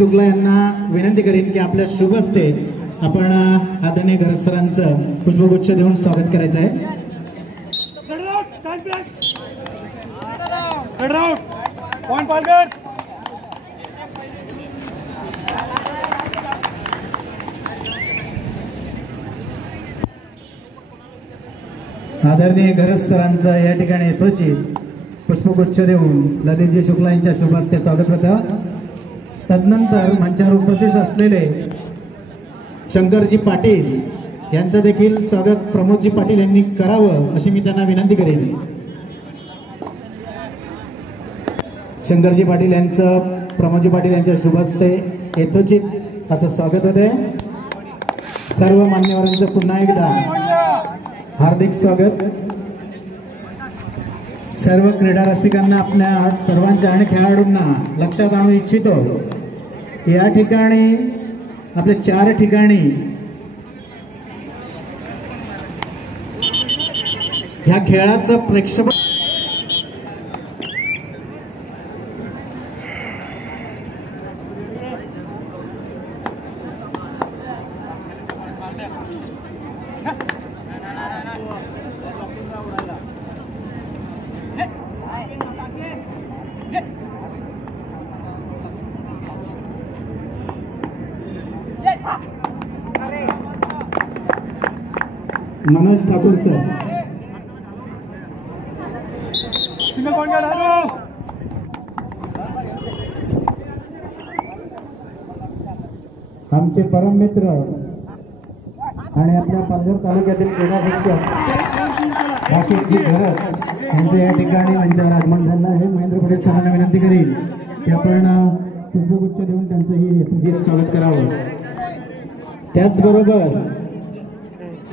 शुक्ला यांना विनंती करीन की आपल्या शुभ हस्ते आपण आदरणीय घरसरांचं पुष्पगुच्छ देऊन स्वागत करायचं आहे. आदरणीय घरसरांचं या ठिकाणी येतोची पुष्पगुच्छ देऊन ललितजी शुक्ला यांच्या शुभ हस्ते स्वागत होतं. तदनंतर मंचावर उपस्थित असलेले शंकरजी पाटील यांचं देखील स्वागत प्रमोदजी पाटील यांनी करावं अशी मी त्यांना विनंती करेन. शंकरजी पाटील यांचं प्रमोदजी पाटील यांच्या शुभ हस्ते यथोचित असं स्वागत होते. सर्व मान्यवरांचं पुन्हा एकदा हार्दिक स्वागत. सर्व क्रीडा रसिकांना आपल्या सर्वांच्या आणि खेळाडूंना लक्षात आणू इच्छितो, या ठिकाणी आपल्या 4 ठिकाणी ह्या खेळाचं प्रेक्षक मनोज ठाकूर सर, आमचे परम मित्र आणि आपल्या पालघर तालुक्यातील क्रीडा शिक्षक राकेशजी घरत यांचं या ठिकाणी मंचावर आगमन झालं आहे. महेंद्र पटेल सरांना विनंती करील की आपण पुष्पगुच्छ देऊन त्यांचंही तुझे स्वागत करावं. त्याचबरोबर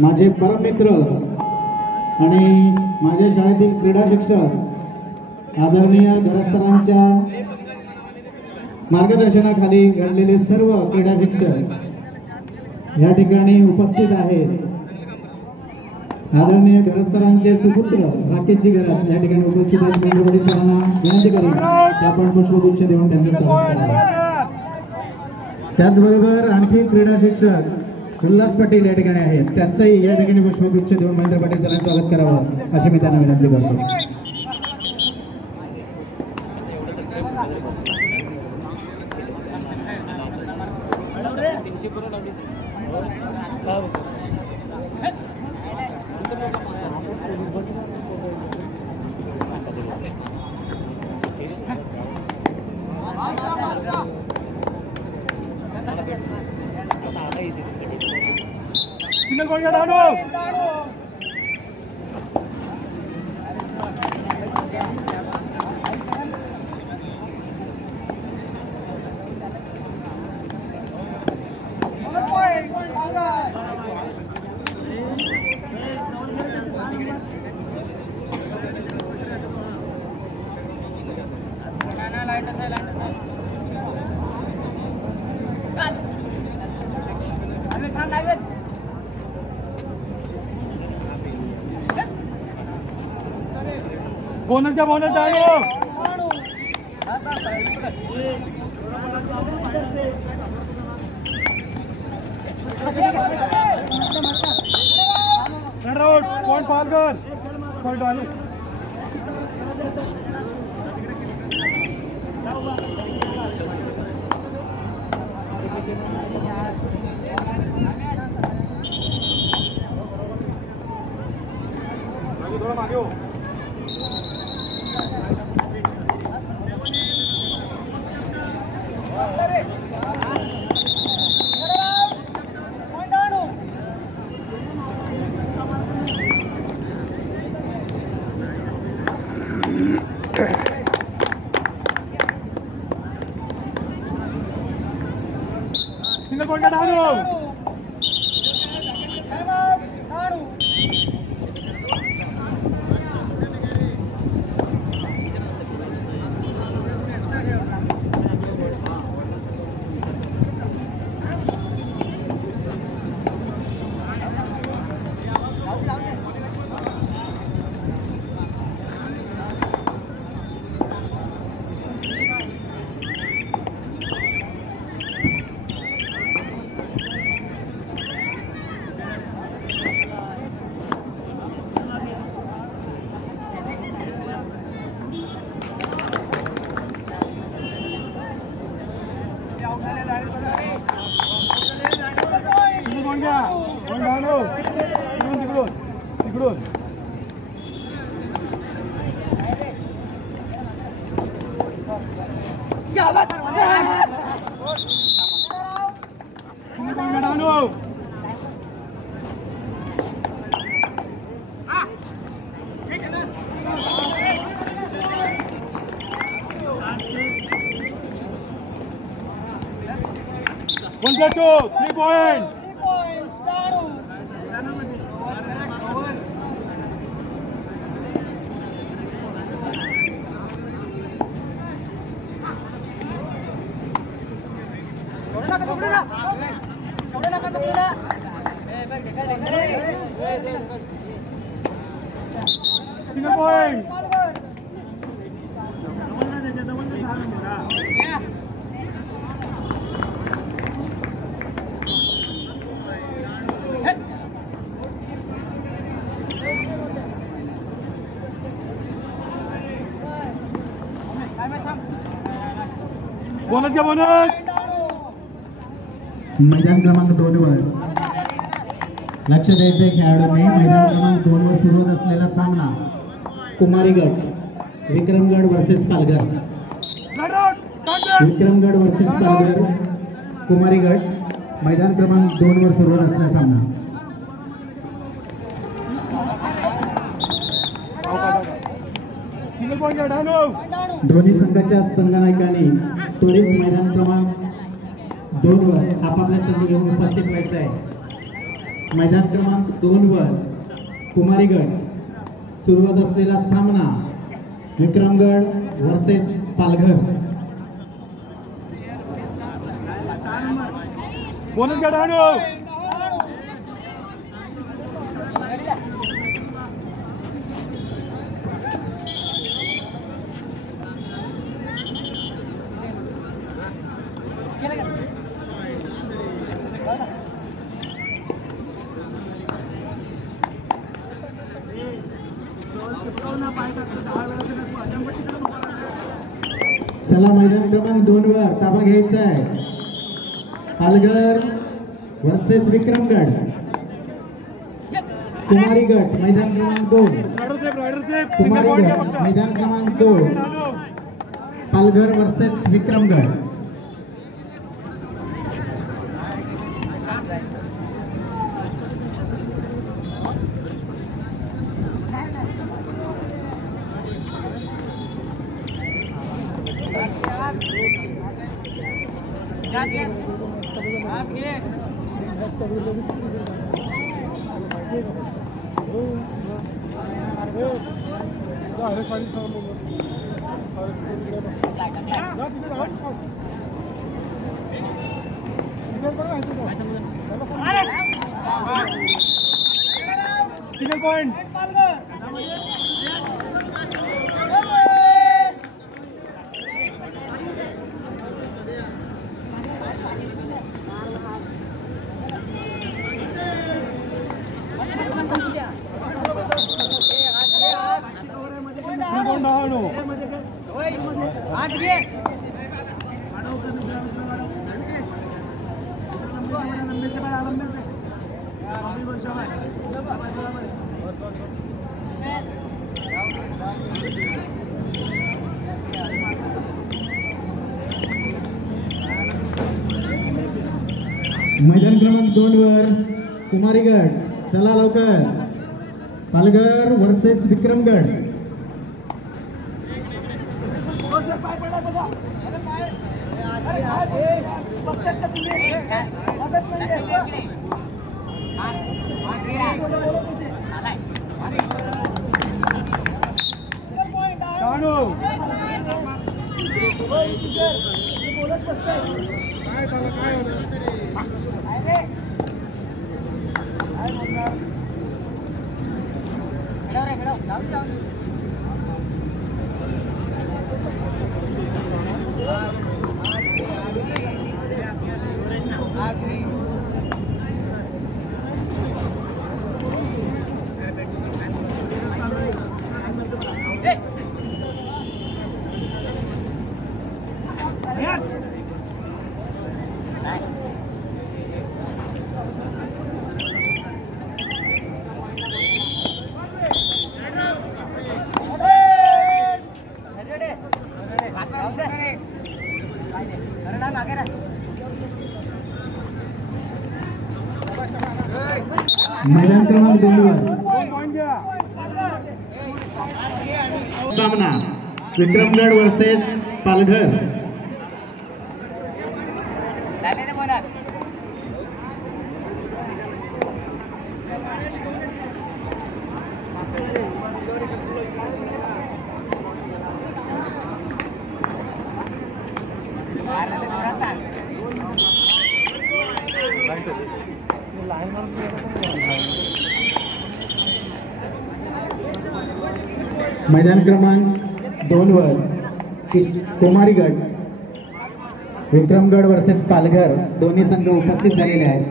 माझे परम मित्र आणि माझ्या शाळेतील क्रीडा शिक्षक आदरणीय घरसरांच्या मार्गदर्शनाखाली घडलेले सर्व क्रीडा शिक्षक या ठिकाणी उपस्थित आहेत. आदरणीय घरसरांचे सुपुत्र राकेशजी घरत या ठिकाणी उपस्थित आहेत. महेंद्र पाटील सरांना विनंती करीन की आपण पुष्पगुच्छ देऊन त्यांचं स्वागत करावं. त्याचबरोबर आणखी क्रीडा शिक्षक उल्हास पाटील या ठिकाणी आहेत, त्यांचंही या ठिकाणी पुष्पगुच्छ देऊन महेंद्र पाटील सरांनी स्वागत करावं अशी मी त्यांना विनंती करतो. बोनस क्या बोनस जानो पॉइंट पालघर पॉइंट वाले थोड़ा मागे हो. सिंगल पॉइंट का डालो. सिंगल पॉइंट घ्या पॉइंट डाऊन हो तिकडून तिकडून तिकडून सिंगल पॉइंट डाऊन हो One get two, 3 points. Single point. Bonus घ्या बोनस मैदान क्रमांक 2 वर लक्ष द्यायचे खेळाडूंनी मैदान क्रमांक 2 वर सुरू होत असलेला सामना कुमारीगड विक्रमगड वर्सेस पालघर विक्रमगड वर्सेस पालघर कुमारीगड मैदान क्रमांक 2 वर सुरू होत असलेला सामना सिंगल पॉइंट घ्या डाऊन हो दोन्ही संघाच्या संघनायकांनी त्वरित मैदान क्रमांक 2 वर आपापले संघ घेऊन उपस्थित व्हायचे आहे मैदान क्रमांक 2 वर कुमारीगड सुरू होत असलेला सामना विक्रमगड वर्सेस पालघर बोनस घ्या डाऊन हो चला मैदान क्रमांक 2 वर ताबा घ्यायचा आहे पालघर वर्सेस विक्रमगड कुमारीगड मैदान क्रमांक 2 कुमारीगड मैदान क्रमांक 2 Palghar versus Vikramgad single point मैदान क्रमांक 2 वर कुमारीगड चला लवकर पालघर वर्सेस विक्रमगड मैदान क्रमांक 2 वर सामना विक्रमगड वर्सेस पालघर. मैदान क्रमांक 2 वर कुमारीगड विक्रमगड वर्सेस पालघर दोन्ही संघ उपस्थित झालेले आहेत.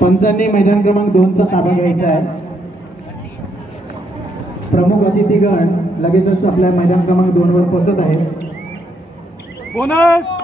पंचांनी मैदान क्रमांक 2 चा ताबा घ्यायचा आहे. प्रमुख अतिथीगण लगेचच आपल्या मैदान क्रमांक 2 वर पोहोचत आहेत. बोनस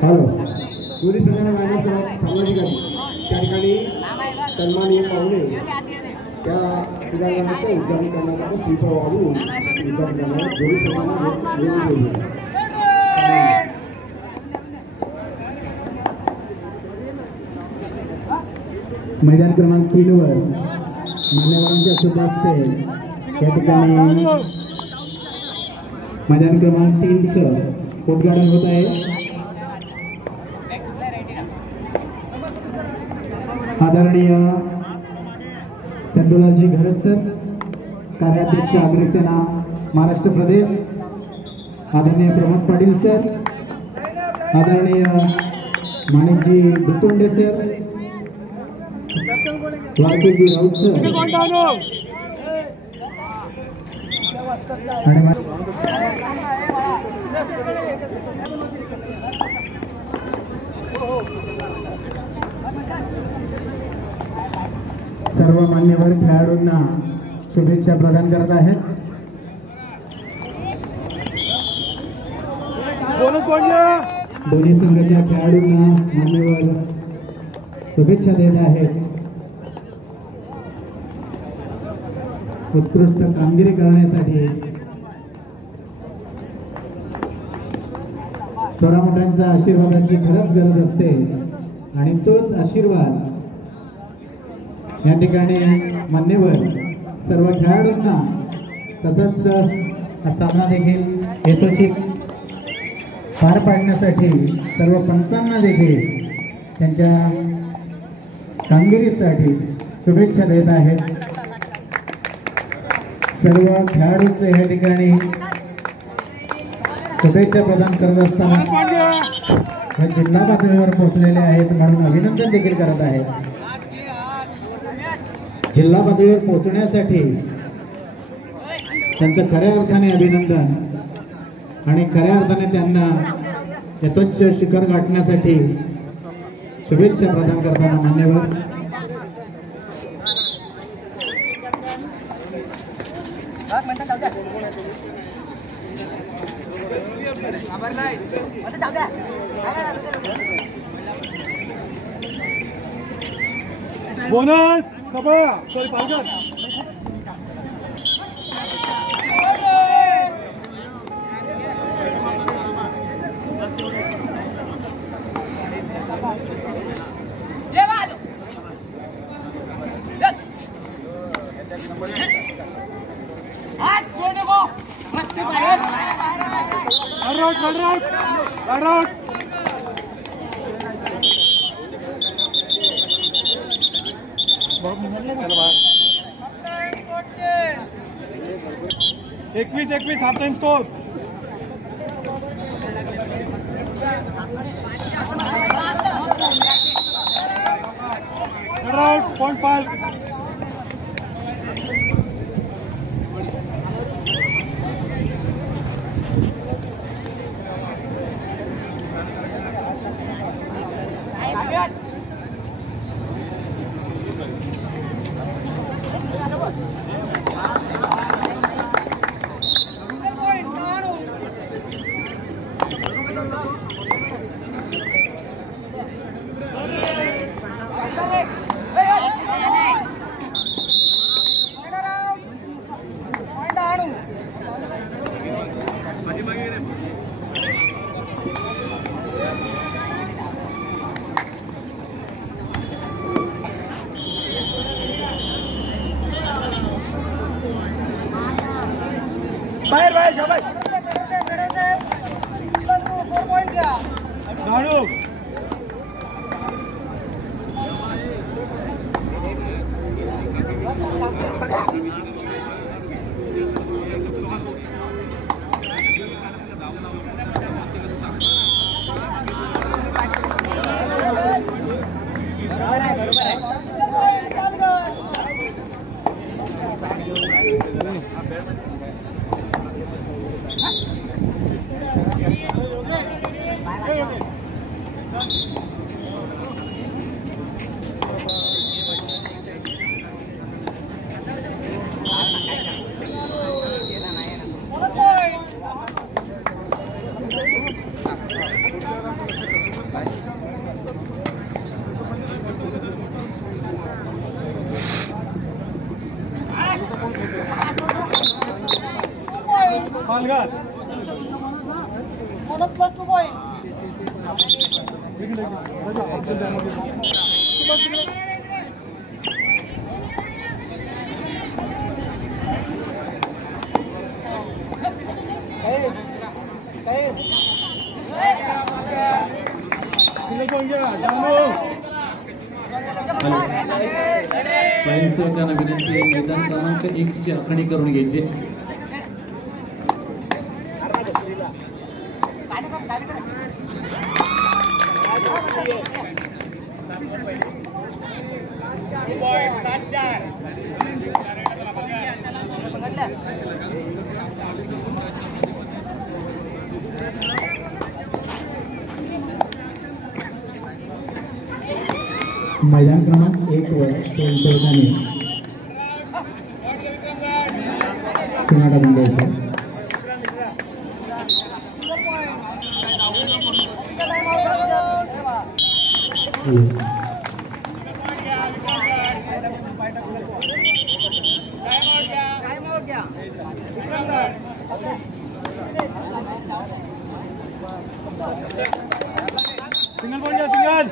हॅलो दोन्ही संघांना लाईन सामाजिक आहे त्या ठिकाणी सन्माननीय पाहुणे त्या क्रीडांगणाचं उद्घाटन करण्यासाठी श्रीफळ वाढवून उद्घाटन करणार दोन्ही संघांना मैदान क्रमांक 3 वर मान्यवरांच्या शुभ हस्ते या ठिकाणी मैदान क्रमांक 3 चं उद्घाटन होत आहे. आदरणीय चंदूलालजी घरत सर, कार्याध्यक्ष अग्रसेना महाराष्ट्र प्रदेश, आदरणीय प्रमोद पाटील सर, आदरणीय माणिकजी गुत्तुंडे सर, वाळकेजी राऊत सर आणि सर्व मान्यवर खेळाडूंना शुभेच्छा प्रदान करत आहेत. दोन्ही संघाच्या खेळाडूंना मान्यवर शुभेच्छा देत आहेत. उत्कृष्ट कामगिरी करण्यासाठी स्वरामोठ्यांच्या आशीर्वादाची खरंच गरज असते आणि तोच आशीर्वाद या ठिकाणी मान्यवर सर्व खेळाडूंना तसंच हा सामना देखील यथोचित पार पाडण्यासाठी सर्व पंचांना देखील त्यांच्या कामगिरीसाठी शुभेच्छा देत आहेत. सर्व खेळाडूंचे या ठिकाणी शुभेच्छा प्रदान करत असताना जिल्हा पातळीवर पोहोचलेले आहेत म्हणून अभिनंदन देखील करत आहेत. जिल्हा पातळीवर पोहोचण्यासाठी त्यांचं खऱ्या अर्थाने अभिनंदन आणि खऱ्या अर्थाने त्यांना यथोच्च शिखर गाठण्यासाठी शुभेच्छा प्रदान करताना मान्यवर बोनस सभा sorry Palghar 21-21 half time score. Around 0.5. बाहेर बाहेर शाबाश. नाणू पालघर प्लस 2 पॉइंट. स्वयंसेवकांना विनंती आहे मैदान क्रमांक 1 ची आखणी करून घ्यायची. मैदान क्रमांक 1 वर स्वयंसेवकाने चुना टाकून द्यायचा. Single point single.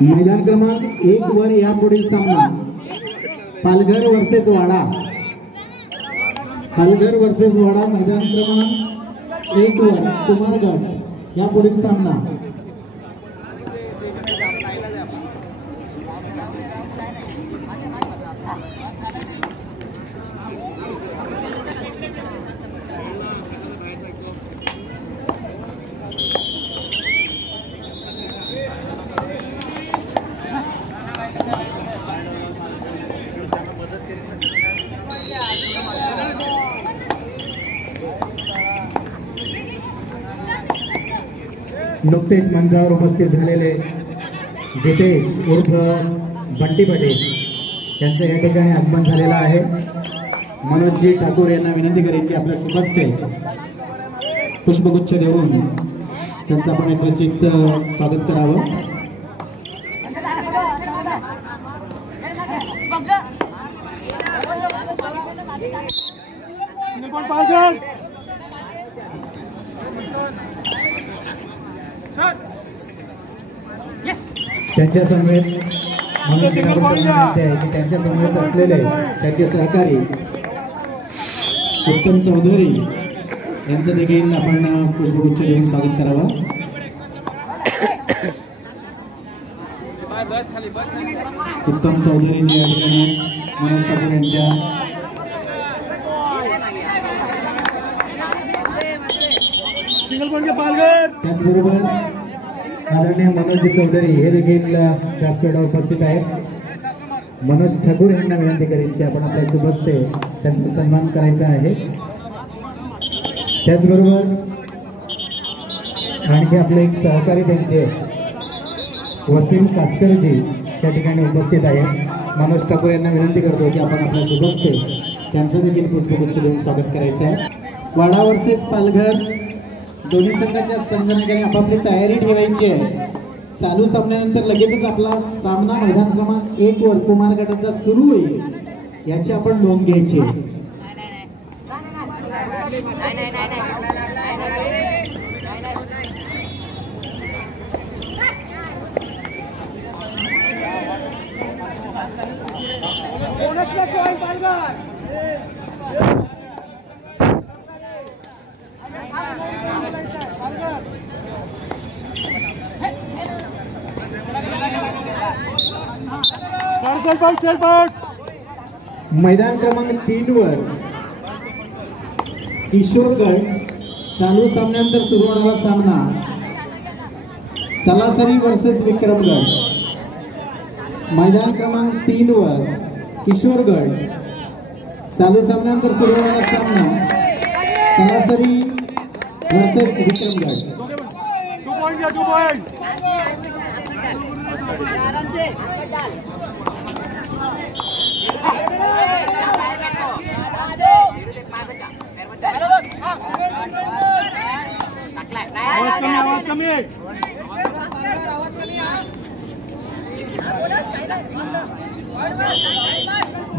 मैदान क्रमांक 1 वर यापुढील सामना पालघर वर्सेस वाडा. पालघर वर्सेस वाडा मैदान क्रमांक 1 वर कुमारगड यापुढील सामना. नुकतेच मंचावर उपस्थित झालेले जितेश उर्फ बंटी पटेल यांचं या ठिकाणी आगमन झालेलं आहे. मनोजजी ठाकूर यांना विनंती करेन की आपल्या शुभस्ते पुष्पगुच्छ देऊन त्यांचं आपण यथोचित स्वागत करावं. त्यांच्या समवेत म्हणून मी नम्र विनंती आहे की त्यांच्या समोर असलेले त्यांचे सहकारी उत्तम चौधरी यांचं देखील आपण पुष्पगुच्छ देऊन स्वागत करावं. उत्तम चौधरी जी या ठिकाणी मनोज ठाकूर यांच्या त्याचबरोबर आदरणीय मनोज चौधरी हे देखील व्यासपीठावर उपस्थित आहेत. मनोज ठाकूर यांना विनंती करेन की आपण आपल्या शुभ हस्ते त्यांचा सन्मान करायचा आहे. त्याचबरोबर आणखी आपले एक सहकारी त्यांचे वसीम कासकरजी त्या ठिकाणी उपस्थित आहेत. मनोज ठाकूर यांना विनंती करतो की आपण आपल्या शुभ हस्ते त्यांचं देखील पुष्पगुच्छ देऊन स्वागत करायचं आहे. वाडा वर्सेस पालघर दोन्ही संघाच्या संघटनेने आपापली तयारी ठेवायची आहे. चालू सामन्यानंतर लगेचच आपला सामना मैदान क्रमांक 1 वर कुमार गटाचा सुरू होईल याची आपण नोंद घ्यायची आहे. मैदान क्रमांक 3 वर किशोरगड चालू सामन्यानंतर सुरू होणारा सामना तलासरी वर्सेस विक्रमगड. मैदान क्रमांक 3 वर किशोरगड चालू सामन्यानंतर सुरू होणारा सामना तलासरी वर्सेस विक्रमगड.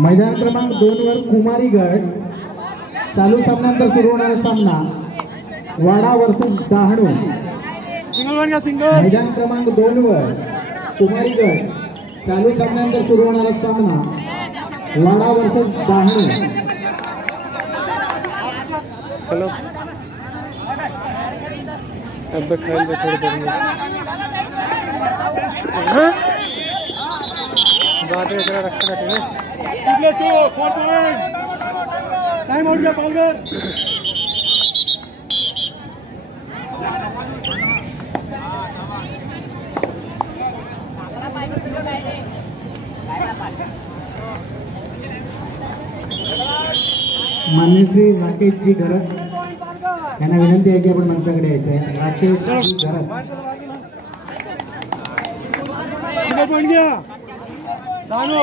मैदान क्रमांक 2 वर कुमारीगड चालू सामन्यानंतर सुरू होणारा सामना वाडा वर्सेस डहाणू. मैदान क्रमांक 2 वर कुमारीगड चालू सामन्यानंतर सुरू होणारा सामना वाडा वर्सेस डहाणू. हेलो अब खाइल दे थोड़ी देर में बात है जरा रखना चाहिए. टाइम आउट का पालघर. मान्य श्री राकेशजी घरत यांना विनंती आहे की आपण मंचाकडे यायचं आहे. राकेशजी घरत Bani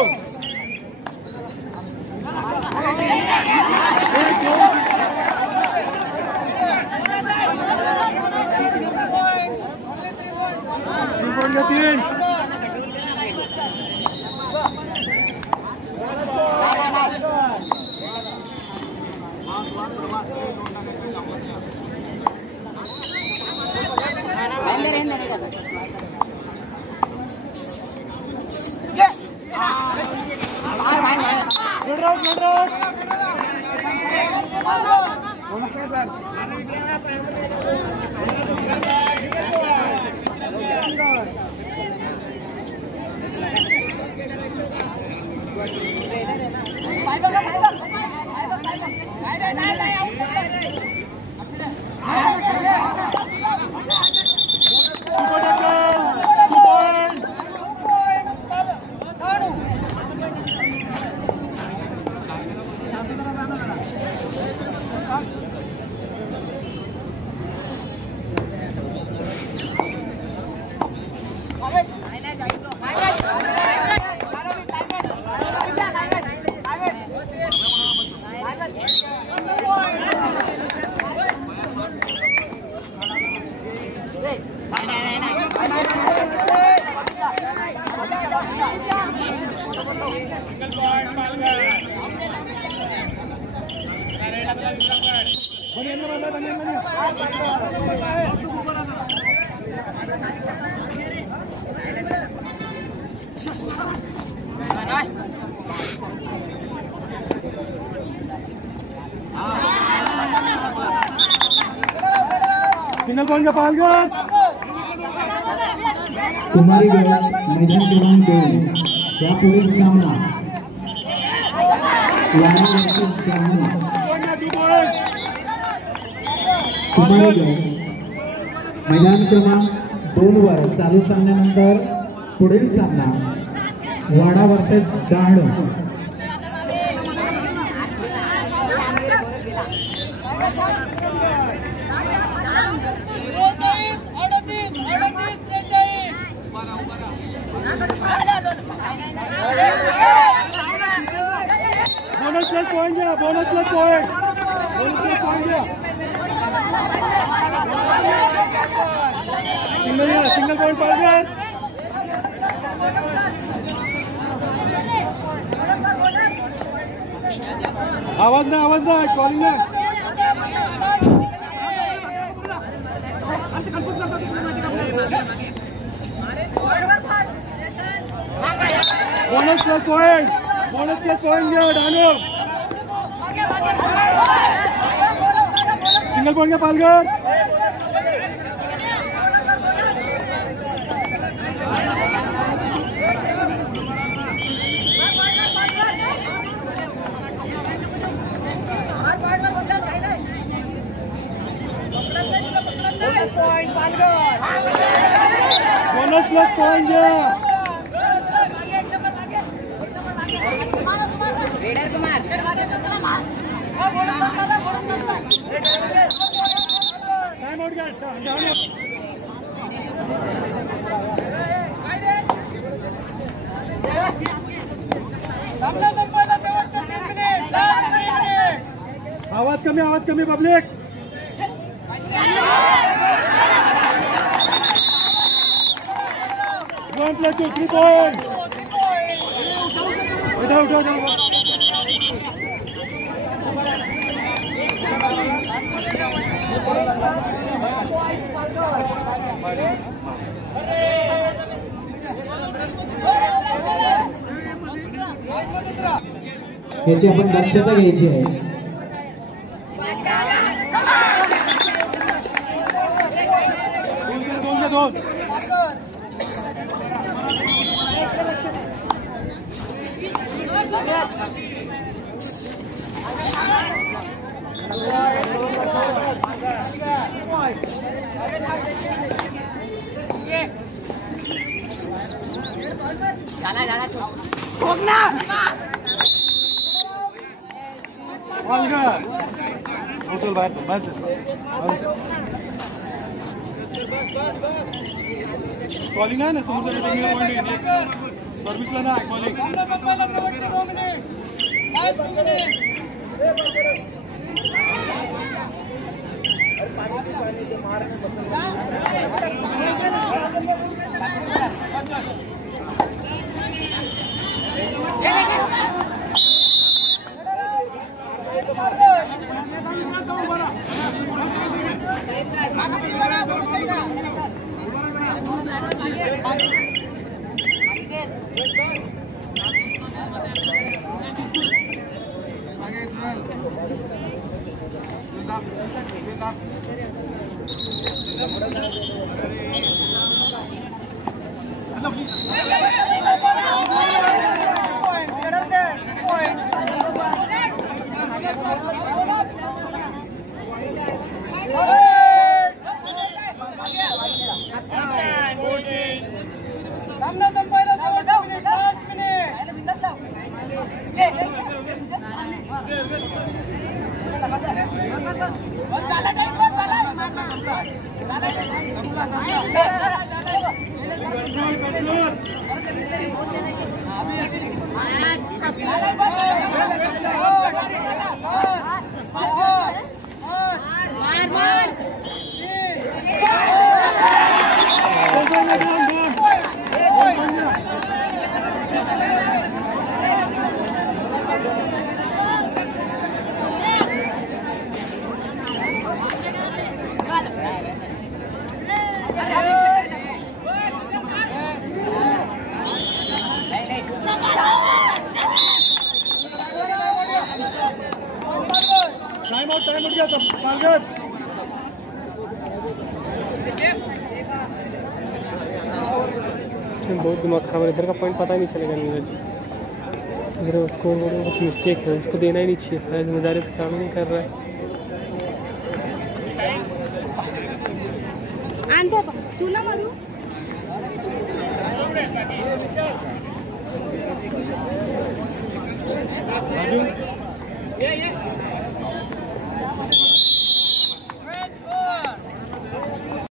पॉइंट का पालघर। कुमारीगड मैदान क्रमांक 2 या पुढील सामना वाडा वर्सेस डहाणू। कुमारीगड मैदान क्रमांक 2 वर चालू सामन्यानंतर पुढील सामना Wada versus Dahanu. Bonus plus point गया, bonus plus point, bonus plus point गया। Single point Palghar. आवाज ना कॉलिंग ना। बोनस प्लस पॉइंट गया डानो। सिंगल पॉइंट का पालघर। बोनस प्लस पॉइंट गया। टाइम आउट गया। आवाज कमी पब्लिक। One plus 2, 3 points. उठो। याची आपण दक्षता घ्यायची आहे। दोन। होटल बाहर कॉलिंग आहे ना समुद्र सर्विसला ना कॉलिंग। टाइम आउट गया सब पालघर। बहुत दिमाग खराब है, इधर का पॉइंट पता ही नहीं चलेगा नीरज। इधर उसको कुछ मिस्टेक है, उसको देना ही नहीं चाहिए, सारा जिम्मेदारी से काम ही नहीं कर रहा है। चूना मारू राजू